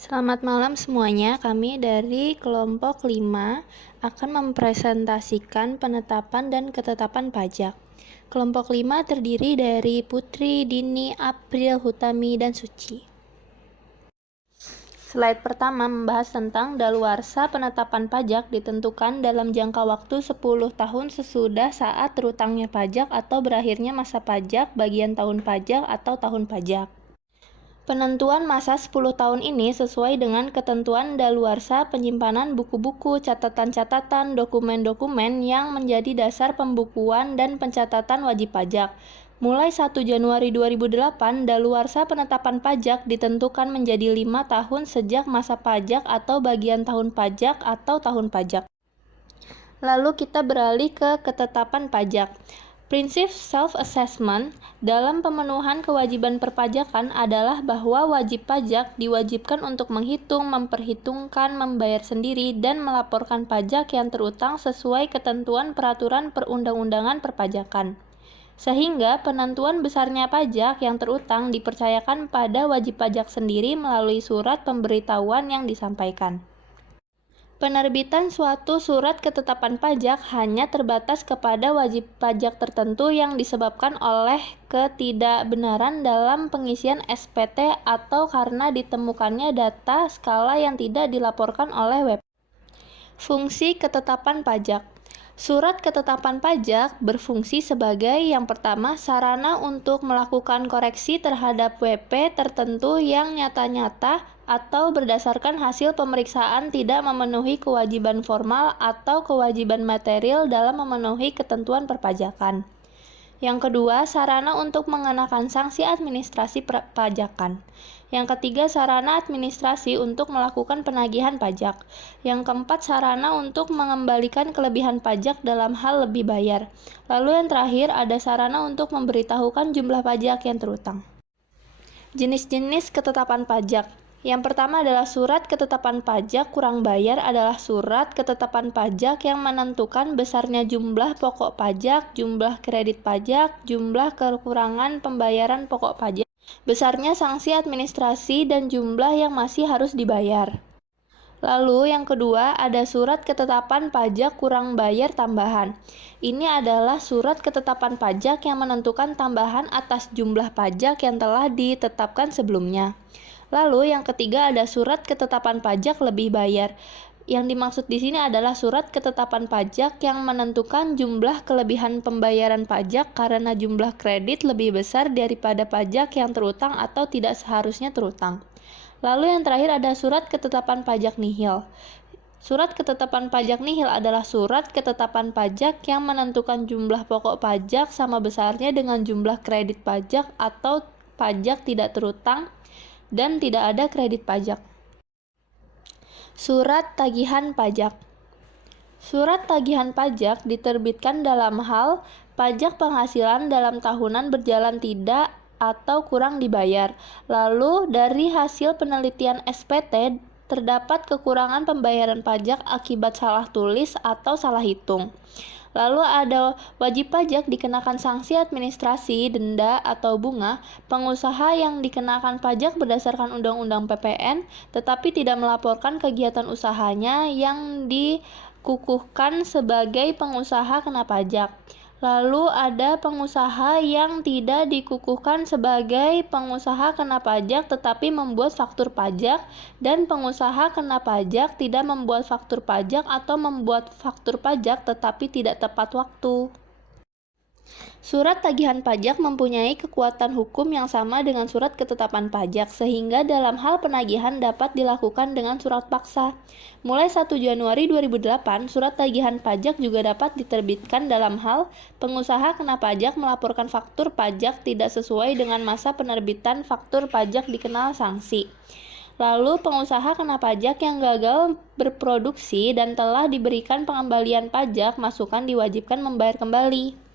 Selamat malam semuanya, kami dari kelompok 5 akan mempresentasikan penetapan dan ketetapan pajak. Kelompok 5 terdiri dari Putri, Dini, April, Hutami, dan Suci. Slide pertama membahas tentang daluarsa penetapan pajak ditentukan dalam jangka waktu 10 tahun sesudah saat terutangnya pajak atau berakhirnya masa pajak, bagian tahun pajak atau tahun pajak. Penentuan masa 10 tahun ini sesuai dengan ketentuan daluarsa penyimpanan buku-buku, catatan-catatan, dokumen-dokumen yang menjadi dasar pembukuan dan pencatatan wajib pajak. Mulai 1 Januari 2008, daluarsa penetapan pajak ditentukan menjadi 5 tahun sejak masa pajak atau bagian tahun pajak atau tahun pajak. Lalu kita beralih ke ketetapan pajak. Prinsip self-assessment dalam pemenuhan kewajiban perpajakan adalah bahwa wajib pajak diwajibkan untuk menghitung, memperhitungkan, membayar sendiri, dan melaporkan pajak yang terutang sesuai ketentuan peraturan perundang-undangan perpajakan. Sehingga penentuan besarnya pajak yang terutang dipercayakan pada wajib pajak sendiri melalui surat pemberitahuan yang disampaikan. Penerbitan suatu surat ketetapan pajak hanya terbatas kepada wajib pajak tertentu yang disebabkan oleh ketidakbenaran dalam pengisian SPT atau karena ditemukannya data skala yang tidak dilaporkan oleh web. Fungsi ketetapan pajak. Surat ketetapan pajak berfungsi sebagai yang pertama sarana untuk melakukan koreksi terhadap WP tertentu yang nyata-nyata atau berdasarkan hasil pemeriksaan tidak memenuhi kewajiban formal atau kewajiban material dalam memenuhi ketentuan perpajakan. Yang kedua, sarana untuk mengenakan sanksi administrasi perpajakan. Yang ketiga, sarana administrasi untuk melakukan penagihan pajak. Yang keempat, sarana untuk mengembalikan kelebihan pajak dalam hal lebih bayar. Lalu yang terakhir, ada sarana untuk memberitahukan jumlah pajak yang terutang. Jenis-jenis ketetapan pajak. Yang pertama adalah surat ketetapan pajak kurang bayar adalah surat ketetapan pajak yang menentukan besarnya jumlah pokok pajak, jumlah kredit pajak, jumlah kekurangan pembayaran pokok pajak, besarnya sanksi administrasi, dan jumlah yang masih harus dibayar. Lalu yang kedua ada surat ketetapan pajak kurang bayar tambahan. Ini adalah surat ketetapan pajak yang menentukan tambahan atas jumlah pajak yang telah ditetapkan sebelumnya. Lalu yang ketiga ada surat ketetapan pajak lebih bayar. Yang dimaksud di sini adalah surat ketetapan pajak yang menentukan jumlah kelebihan pembayaran pajak karena jumlah kredit lebih besar daripada pajak yang terutang atau tidak seharusnya terutang. Lalu yang terakhir ada surat ketetapan pajak nihil. Surat ketetapan pajak nihil adalah surat ketetapan pajak yang menentukan jumlah pokok pajak sama besarnya dengan jumlah kredit pajak atau pajak tidak terutang dan tidak ada kredit pajak. Surat tagihan pajak. Surat tagihan pajak diterbitkan dalam hal pajak penghasilan dalam tahunan berjalan tidak atau kurang dibayar. Lalu dari hasil penelitian SPT terdapat kekurangan pembayaran pajak akibat salah tulis atau salah hitung. Lalu ada wajib pajak dikenakan sanksi administrasi, denda, atau bunga, pengusaha yang dikenakan pajak berdasarkan Undang-Undang PPN, tetapi tidak melaporkan kegiatan usahanya yang dikukuhkan sebagai pengusaha kena pajak. Lalu ada pengusaha yang tidak dikukuhkan sebagai pengusaha kena pajak tetapi membuat faktur pajak, dan pengusaha kena pajak tidak membuat faktur pajak atau membuat faktur pajak tetapi tidak tepat waktu. Surat tagihan pajak mempunyai kekuatan hukum yang sama dengan surat ketetapan pajak, sehingga dalam hal penagihan dapat dilakukan dengan surat paksa. Mulai 1 Januari 2008, surat tagihan pajak juga dapat diterbitkan dalam hal pengusaha kena pajak melaporkan faktur pajak tidak sesuai dengan masa penerbitan faktur pajak dikenal sanksi. Lalu pengusaha kena pajak yang gagal berproduksi dan telah diberikan pengembalian pajak masukan diwajibkan membayar kembali.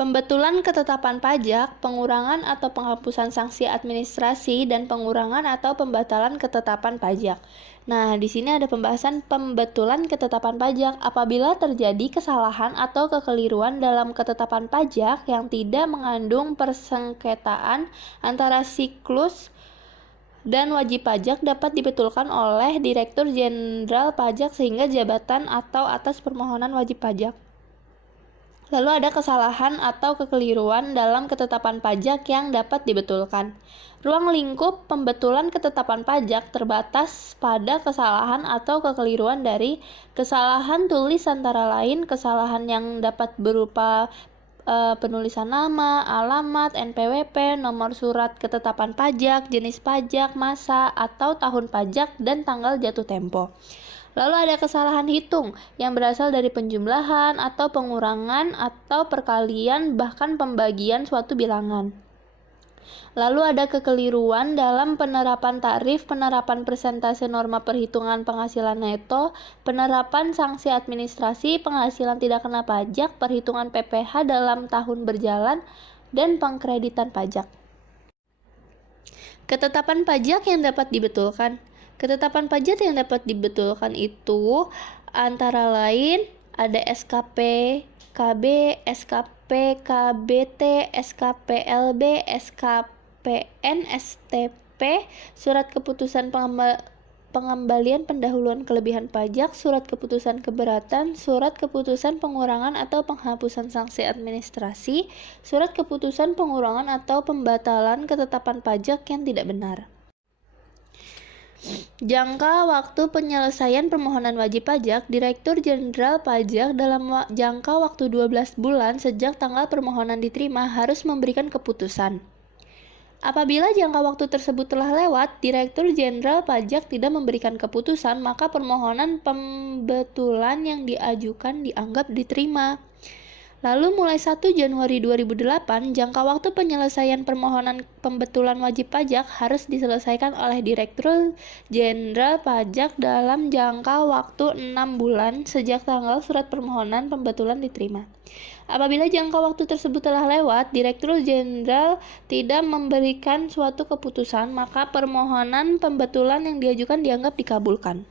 Pembetulan ketetapan pajak, pengurangan atau penghapusan sanksi administrasi, dan pengurangan atau pembatalan ketetapan pajak. Nah, di sini ada pembahasan pembetulan ketetapan pajak. Apabila terjadi kesalahan atau kekeliruan dalam ketetapan pajak yang tidak mengandung persengketaan antara siklus dan wajib pajak dapat dibetulkan oleh Direktur Jenderal Pajak sehingga jabatan atau atas permohonan wajib pajak. Lalu ada kesalahan atau kekeliruan dalam ketetapan pajak yang dapat dibetulkan. Ruang lingkup pembetulan ketetapan pajak terbatas pada kesalahan atau kekeliruan dari kesalahan tulis antara lain kesalahan yang dapat berupa penulisan nama, alamat, NPWP, nomor surat ketetapan pajak, jenis pajak, masa atau tahun pajak, dan tanggal jatuh tempo. Lalu ada kesalahan hitung yang berasal dari penjumlahan atau pengurangan atau perkalian bahkan pembagian suatu bilangan. Lalu ada kekeliruan dalam penerapan tarif, penerapan persentase norma perhitungan penghasilan neto, penerapan sanksi administrasi, penghasilan tidak kena pajak, perhitungan PPh dalam tahun berjalan, dan pengkreditan pajak. Ketetapan pajak yang dapat dibetulkan. Ketetapan pajak yang dapat dibetulkan itu antara lain ada SKP KB, SKP KBT, SKPLB, SKPN, STP, surat keputusan pengembalian pendahuluan kelebihan pajak, surat keputusan keberatan, surat keputusan pengurangan atau penghapusan sanksi administrasi, surat keputusan pengurangan atau pembatalan ketetapan pajak yang tidak benar. Jangka waktu penyelesaian permohonan wajib pajak, Direktur Jenderal Pajak dalam jangka waktu 12 bulan sejak tanggal permohonan diterima harus memberikan keputusan. Apabila jangka waktu tersebut telah lewat, Direktur Jenderal Pajak tidak memberikan keputusan, maka permohonan pembetulan yang diajukan dianggap diterima. Lalu mulai 1 Januari 2008, jangka waktu penyelesaian permohonan pembetulan wajib pajak harus diselesaikan oleh Direktur Jenderal Pajak dalam jangka waktu 6 bulan sejak tanggal surat permohonan pembetulan diterima. Apabila jangka waktu tersebut telah lewat, Direktur Jenderal tidak memberikan suatu keputusan, maka permohonan pembetulan yang diajukan dianggap dikabulkan.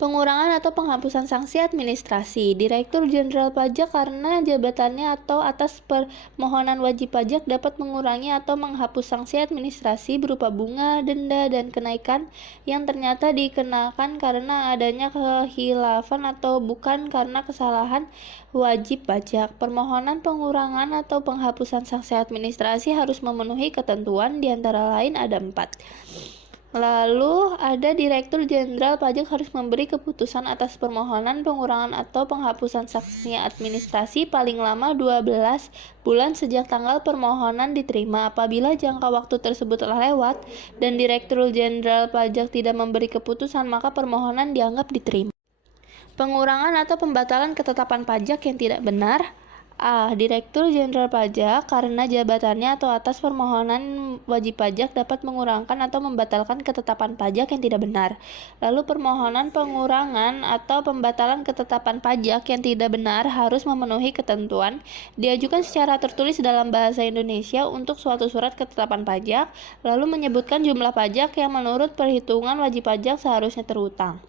Pengurangan atau penghapusan sanksi administrasi. Direktur Jenderal Pajak karena jabatannya atau atas permohonan wajib pajak dapat mengurangi atau menghapus sanksi administrasi berupa bunga, denda, dan kenaikan yang ternyata dikenakan karena adanya kehilafan atau bukan karena kesalahan wajib pajak. Permohonan pengurangan atau penghapusan sanksi administrasi harus memenuhi ketentuan, diantara lain ada 4. Lalu ada Direktur Jenderal Pajak harus memberi keputusan atas permohonan pengurangan atau penghapusan sanksi administrasi paling lama 12 bulan sejak tanggal permohonan diterima. Apabila jangka waktu tersebut telah lewat dan Direktur Jenderal Pajak tidak memberi keputusan, maka permohonan dianggap diterima. Pengurangan atau pembatalan ketetapan pajak yang tidak benar. A. Direktur Jenderal Pajak karena jabatannya atau atas permohonan wajib pajak dapat mengurangkan atau membatalkan ketetapan pajak yang tidak benar. Lalu permohonan pengurangan atau pembatalan ketetapan pajak yang tidak benar harus memenuhi ketentuan, diajukan secara tertulis dalam bahasa Indonesia untuk suatu surat ketetapan pajak, lalu menyebutkan jumlah pajak yang menurut perhitungan wajib pajak seharusnya terutang.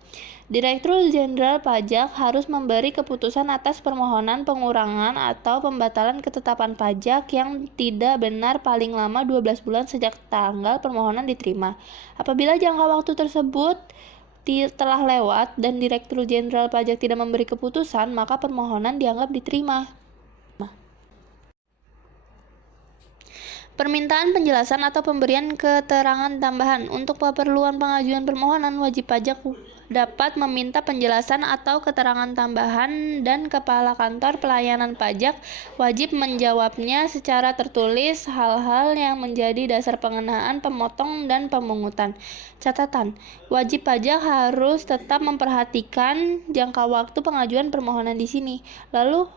Direktur Jenderal Pajak harus memberi keputusan atas permohonan pengurangan atau pembatalan ketetapan pajak yang tidak benar paling lama 12 bulan sejak tanggal permohonan diterima. Apabila jangka waktu tersebut telah lewat dan Direktur Jenderal Pajak tidak memberi keputusan, maka permohonan dianggap diterima. Permintaan penjelasan atau pemberian keterangan tambahan. Untuk keperluan pengajuan permohonan, wajib pajak dapat meminta penjelasan atau keterangan tambahan dan Kepala Kantor Pelayanan Pajak wajib menjawabnya secara tertulis hal-hal yang menjadi dasar pengenaan, pemotong, dan pemungutan. Catatan, wajib pajak harus tetap memperhatikan jangka waktu pengajuan permohonan di sini. Lalu,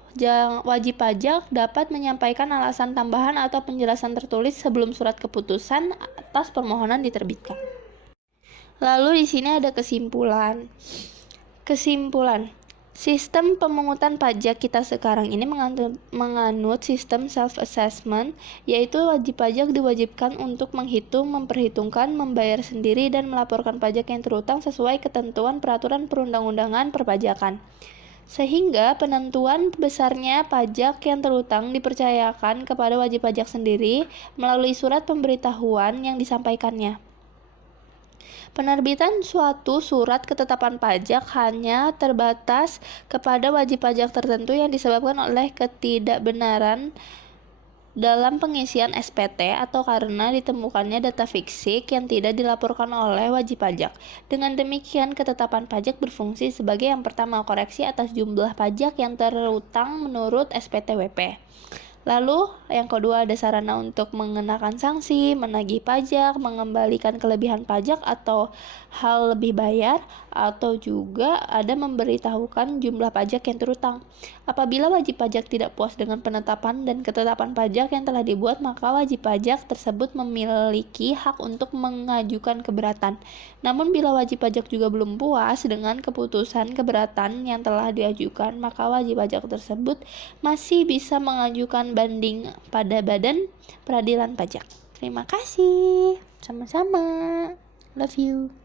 wajib pajak dapat menyampaikan alasan tambahan atau penjelasan tertulis sebelum surat keputusan atas permohonan diterbitkan. Lalu di sini ada kesimpulan. Sistem pemungutan pajak kita sekarang ini menganut sistem self-assessment, yaitu wajib pajak diwajibkan untuk menghitung, memperhitungkan, membayar sendiri, dan melaporkan pajak yang terutang sesuai ketentuan peraturan perundang-undangan perpajakan. Sehingga penentuan besarnya pajak yang terutang dipercayakan kepada wajib pajak sendiri melalui surat pemberitahuan yang disampaikannya. Penerbitan suatu surat ketetapan pajak hanya terbatas kepada wajib pajak tertentu yang disebabkan oleh ketidakbenaran dalam pengisian SPT atau karena ditemukannya data fisik yang tidak dilaporkan oleh wajib pajak. Dengan demikian, ketetapan pajak berfungsi sebagai yang pertama, koreksi atas jumlah pajak yang terutang menurut SPT-WP. Lalu, yang kedua ada sarana untuk mengenakan sanksi, menagih pajak, mengembalikan kelebihan pajak atau hal lebih bayar, atau juga ada memberitahukan jumlah pajak yang terutang. Apabila wajib pajak tidak puas dengan penetapan dan ketetapan pajak yang telah dibuat, maka wajib pajak tersebut memiliki hak untuk mengajukan keberatan. Namun bila wajib pajak juga belum puas dengan keputusan keberatan yang telah diajukan, maka wajib pajak tersebut masih bisa mengajukan banding pada Badan Peradilan Pajak. Terima kasih. Sama-sama. Love you.